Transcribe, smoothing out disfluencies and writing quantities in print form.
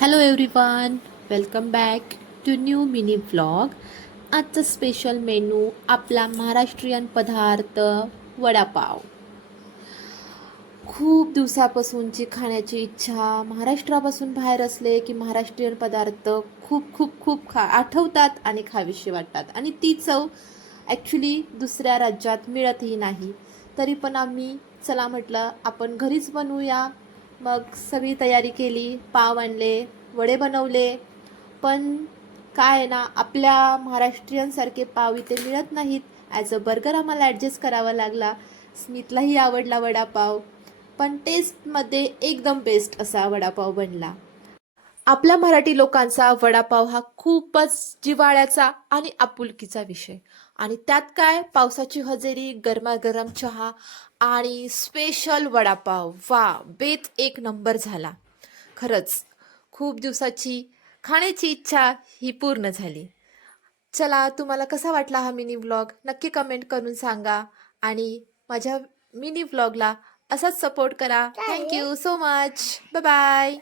Hello everyone, welcome back to new mini vlog. आजचा special menu आपला महाराष्ट्रीयन पदार्थ वडापाव. खूप दिवसापासूनची खाण्याची इच्छा. महाराष्ट्रापासून बाहेर असले की महाराष्ट्रीयन पदार्थ खूप खूप खूप आठवतात आणि खावीशी वाटतात, आणि ती चव ॲक्च्युली दुसऱ्या राज्यात मिळतही नाही. तरी पण आम्ही चला म्हटलं आपण घरीच बनवूया. मग सगळी तयारी केली, पाव आणले, वडे बनवले. पण काय आहे ना, आपल्या महाराष्ट्रीयनसारखे पाव इथे मिळत नाहीत. ॲज अ बर्गर आम्हाला ॲडजस्ट करावा लागला. स्मितलाही आवडला वडापाव, पण टेस्टमध्ये एकदम बेस्ट असा वडापाव बनला. आपल्या मराठी लोकांचा वडापाव हा खूपच जिव्हाळ्याचा आणि आपुलकीचा विषय. आणि त्यात काय, पावसाची हजेरी, गरमागरम चहा आणि स्पेशल वडापाव, वा, बेत एक नंबर झाला. खरंच खूप दिवसाची खाण्याची इच्छा ही पूर्ण झाली. चला, तुम्हाला कसा वाटला हा मिनी व्लॉग नक्की कमेंट करून सांगा. आणि माझ्या मिनी व्लॉगला असाच सपोर्ट करा. Thank you so much. Bye bye.